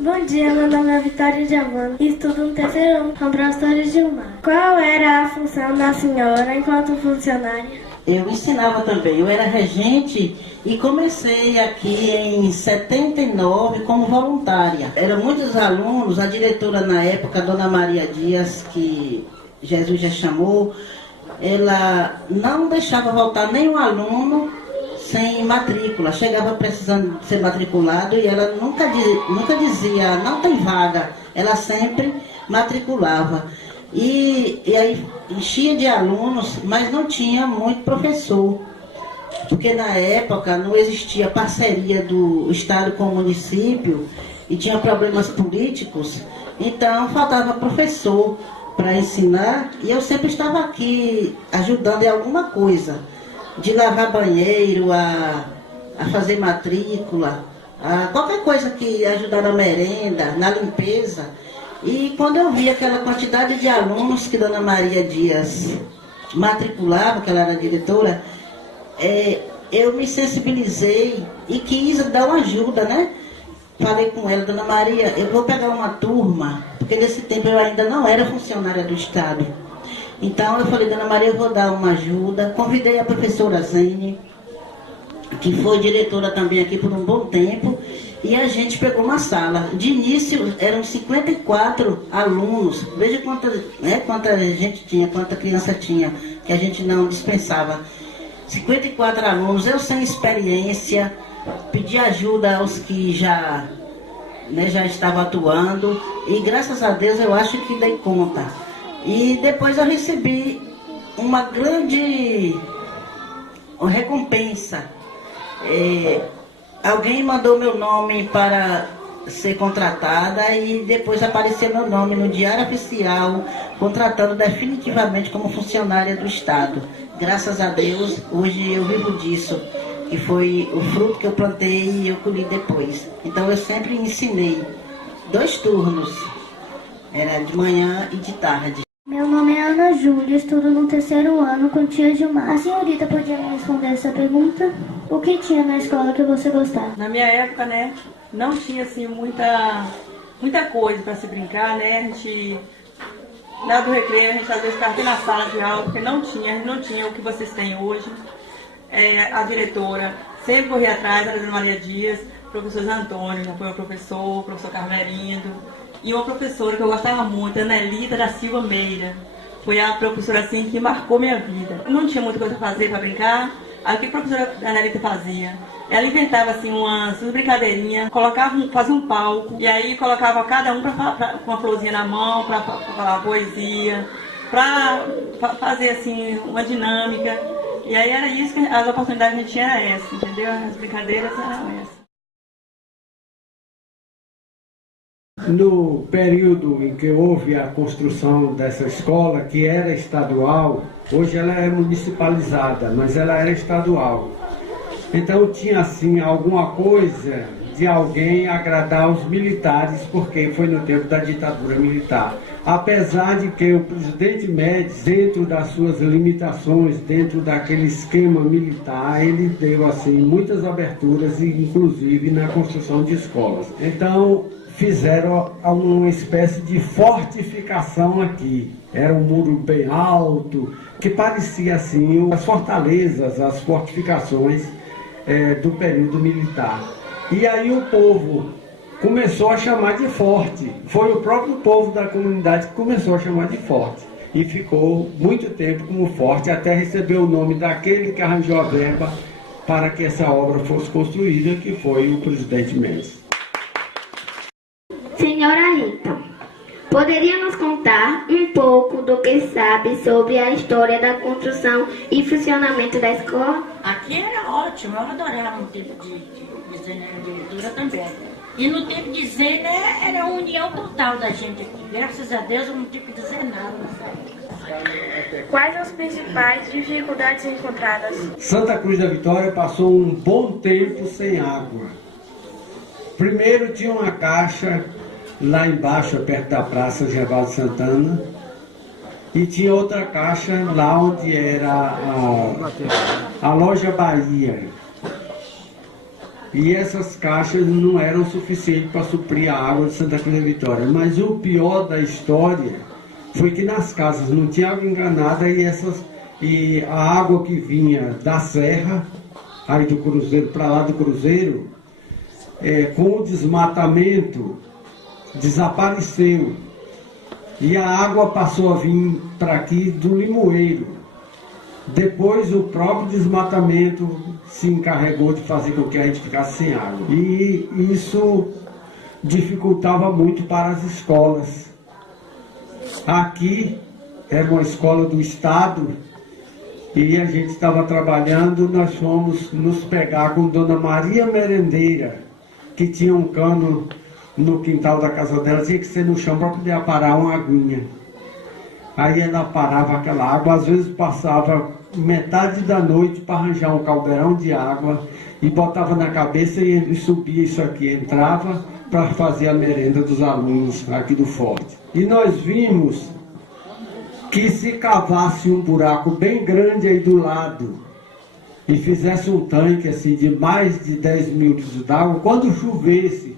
Bom dia, meu nome é Vitória de Amano e estudo no terceiro ano com a professora Gilmar. Qual era a função da senhora enquanto funcionária? Eu ensinava também, eu era regente e comecei aqui em 79 como voluntária. Eram muitos alunos, a diretora na época, a Dona Maria Dias, que Jesus já chamou, ela não deixava voltar nenhum aluno sem matrícula. Chegava precisando ser matriculado e ela nunca dizia, não tem vaga, ela sempre matriculava. E aí enchia de alunos, mas não tinha muito professor, porque na época não existia parceria do Estado com o município e tinha problemas políticos, então faltava professor para ensinar e eu sempre estava aqui ajudando em alguma coisa, de lavar banheiro, a fazer matrícula, a qualquer coisa que ajudar na merenda, na limpeza. E quando eu vi aquela quantidade de alunos que Dona Maria Dias matriculava, que ela era diretora, eu me sensibilizei e quis dar uma ajuda, né? Falei com ela, Dona Maria, eu vou pegar uma turma, porque nesse tempo eu ainda não era funcionária do Estado. Então eu falei, Dona Maria, eu vou dar uma ajuda. Convidei a professora Zene, que foi diretora também aqui por um bom tempo, e a gente pegou uma sala. De início eram 54 alunos. Veja quanta gente tinha, quanta criança tinha, que a gente não dispensava. 54 alunos, eu sem experiência, pedi ajuda aos que já estavam atuando, e graças a Deus eu acho que dei conta. E depois eu recebi uma grande recompensa. Alguém mandou meu nome para ser contratada e depois apareceu meu nome no Diário Oficial, contratando definitivamente como funcionária do Estado. Graças a Deus, hoje eu vivo disso, que foi o fruto que eu plantei e eu colhi depois. Então eu sempre ensinei 2 turnos, era de manhã e de tarde. Meu nome é Ana Júlia, estudo no terceiro ano com tia Gilmar. A senhorita podia me responder essa pergunta? O que tinha na escola que você gostava? Na minha época, não tinha assim muita coisa para se brincar, A gente, na hora do recreio, a gente às vezes ficava aqui na sala de aula, porque não tinha o que vocês têm hoje. A diretora sempre corria atrás, era a Dona Maria Dias, o professor Zé Antônio, já foi o professor Carmelindo, e uma professora que eu gostava muito, Anelita da Silva Meira. Foi a professora assim que marcou minha vida. Não tinha muita coisa a fazer para brincar. Aí o que a professora Anelita fazia? Ela inventava assim umas brincadeirinhas, fazia um palco, e aí colocava cada um com uma florzinha na mão, para falar poesia, para fazer assim uma dinâmica. E aí era isso, que as oportunidades que a gente tinha, era essa, entendeu? As brincadeiras eram essas. No período em que houve a construção dessa escola, que era estadual, hoje ela é municipalizada, mas ela era estadual. Então tinha assim alguma coisa de alguém agradar os militares, porque foi no tempo da ditadura militar. Apesar de que o presidente Médici, dentro das suas limitações, dentro daquele esquema militar, ele deu assim muitas aberturas, inclusive na construção de escolas. Então fizeram uma espécie de fortificação aqui. Era um muro bem alto, que parecia assim as fortalezas, as fortificações do período militar. E aí o povo começou a chamar de forte. Foi o próprio povo da comunidade que começou a chamar de forte. E ficou muito tempo como forte, até receber o nome daquele que arranjou a verba para que essa obra fosse construída, que foi o presidente Médici. Senhora Rita, poderia nos contar um pouco do que sabe sobre a história da construção e funcionamento da escola? Aqui era ótimo, eu adorava no tempo de Zé, diretora também. E no tempo de Zé, era a união total da gente aqui. Graças a Deus eu não tive que dizer nada. Quais as principais dificuldades encontradas? Santa Cruz da Vitória passou um bom tempo sem água. Primeiro tinha uma caixa lá embaixo, perto da Praça Gervaldo Santana, e tinha outra caixa lá onde era a Loja Bahia. e essas caixas não eram suficientes para suprir a água de Santa Cruz da Vitória. Mas o pior da história foi que nas casas não tinha água enganada e a água que vinha da serra, aí do Cruzeiro, para lá do Cruzeiro, com o desmatamento, desapareceu. E a água passou a vir para aqui do Limoeiro. Depois o próprio desmatamento se encarregou de fazer com que a gente ficasse sem água. E isso dificultava muito para as escolas. Aqui era uma escola do Estado e a gente estava trabalhando, nós fomos nos pegar com Dona Maria Merendeira, que tinha um cano no quintal da casa dela, tinha que ser no chão para poder aparar uma aguinha. Aí ela parava aquela água, às vezes passava metade da noite para arranjar um caldeirão de água e botava na cabeça e subia isso aqui, entrava para fazer a merenda dos alunos aqui do Forte. E nós vimos que se cavasse um buraco bem grande aí do lado e fizesse um tanque assim de mais de 10 mil litros d'água, quando chovesse,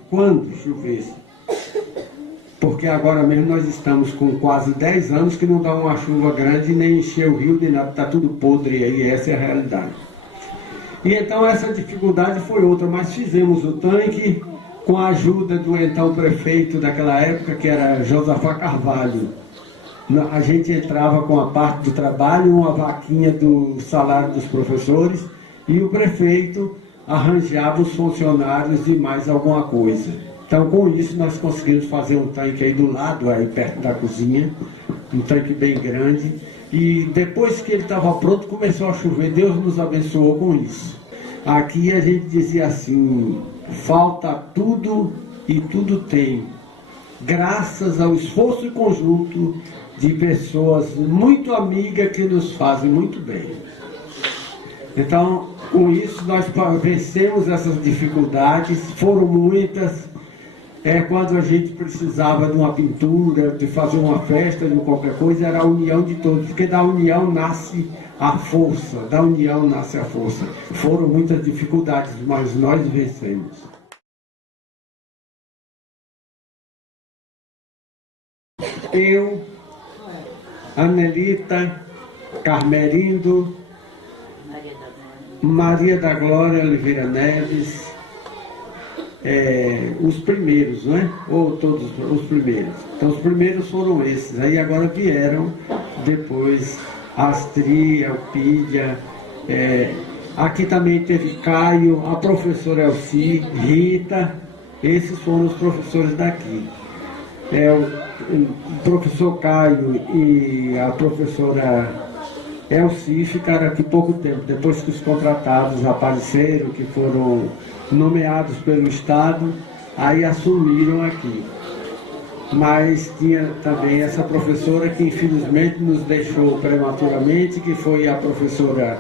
porque agora mesmo nós estamos com quase 10 anos que não dá uma chuva grande, nem encher o rio, nem nada, está tudo podre aí, essa é a realidade. E então essa dificuldade foi outra, mas fizemos o tanque com a ajuda do então prefeito daquela época, que era Josafá Carvalho. A gente entrava com a parte do trabalho, uma vaquinha do salário dos professores, e o prefeito arranjava os funcionários e mais alguma coisa. Então, com isso, nós conseguimos fazer um tanque aí do lado, aí perto da cozinha, um tanque bem grande. E depois que ele estava pronto, começou a chover. Deus nos abençoou com isso. Aqui a gente dizia assim, falta tudo e tudo tem, graças ao esforço conjunto de pessoas muito amigas que nos fazem muito bem. Então, com isso, nós vencemos essas dificuldades, foram muitas. Quando a gente precisava de uma pintura, de fazer uma festa, de qualquer coisa, era a união de todos, porque da união nasce a força, da união nasce a força. Foram muitas dificuldades, mas nós vencemos. Eu, Anelita, Carmerindo, Maria da Glória Oliveira Neves, os primeiros, não é? Ou todos os primeiros. Então os primeiros foram esses. Aí agora vieram depois Astrid, Elpídia, aqui também teve Caio, a professora Elci, Rita, esses foram os professores daqui. O professor Caio e a professora Elci ficaram aqui pouco tempo, depois que os contratados apareceram, que foram nomeados pelo Estado, aí assumiram aqui. Mas tinha também essa professora que infelizmente nos deixou prematuramente, que foi a professora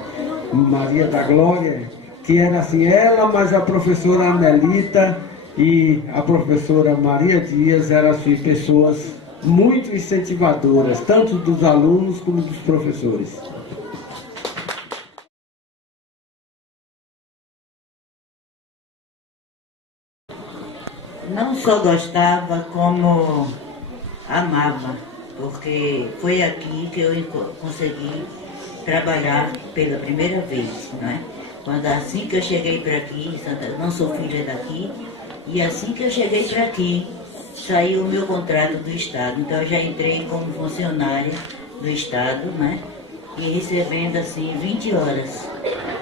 Maria da Glória, que era assim, ela mais a professora Anelita e a professora Maria Dias eram assim, pessoas muito incentivadoras, tanto dos alunos como dos professores. Não só gostava, como amava, porque foi aqui que eu consegui trabalhar pela primeira vez, não é? Assim que eu cheguei para aqui, não sou filha daqui, e assim que eu cheguei para aqui, saiu o meu contrato do Estado. Então eu já entrei como funcionária do Estado, né? E recebendo assim 20 horas.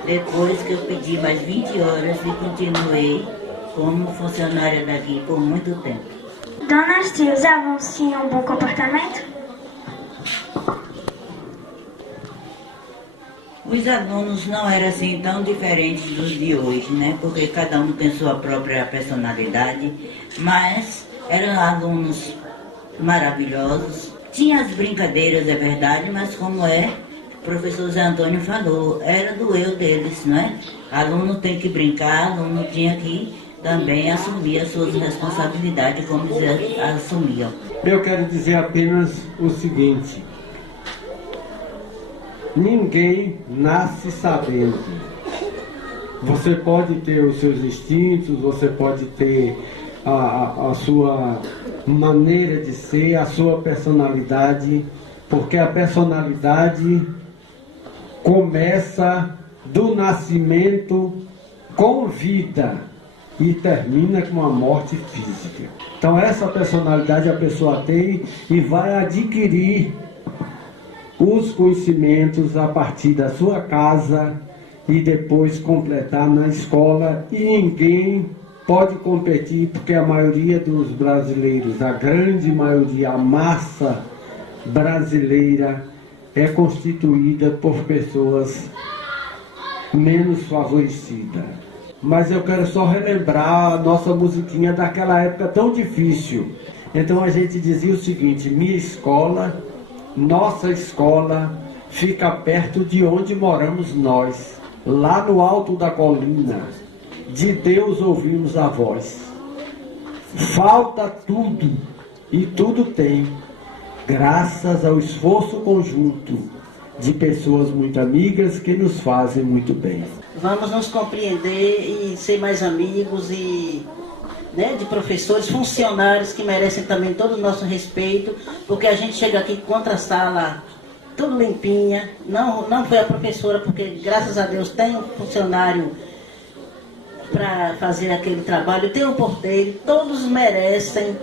Depois que eu pedi mais 20 horas e continuei como funcionária daqui por muito tempo. Dona Astrid, os alunos tinham um bom comportamento? Os alunos não eram assim tão diferentes dos de hoje, né? Porque cada um tem sua própria personalidade, mas eram alunos maravilhosos. Tinha as brincadeiras, é verdade, mas como o professor Zé Antônio falou, era do eu deles, não é? Aluno tem que brincar, aluno tinha que também assumir as suas responsabilidades como eles assumiam. Eu quero dizer apenas o seguinte: ninguém nasce sabendo. Você pode ter os seus instintos, você pode ter a sua maneira de ser, a sua personalidade, porque a personalidade começa do nascimento com vida e termina com a morte física. Então essa personalidade a pessoa tem e vai adquirir os conhecimentos a partir da sua casa e depois completar na escola, e ninguém pode competir, porque a maioria dos brasileiros, a grande maioria, a massa brasileira é constituída por pessoas menos favorecidas. Mas eu quero só relembrar a nossa musiquinha daquela época tão difícil. Então a gente dizia o seguinte: minha escola, nossa escola, fica perto de onde moramos nós, lá no alto da colina, de Deus ouvimos a voz. Falta tudo e tudo tem, graças ao esforço conjunto de pessoas muito amigas que nos fazem muito bem. Vamos nos compreender e ser mais amigos e, né, de professores, funcionários que merecem também todo o nosso respeito, porque a gente chega aqui e encontra a sala tudo limpinha. Não foi a professora, porque graças a Deus tem um funcionário para fazer aquele trabalho, tem um porteiro, todos merecem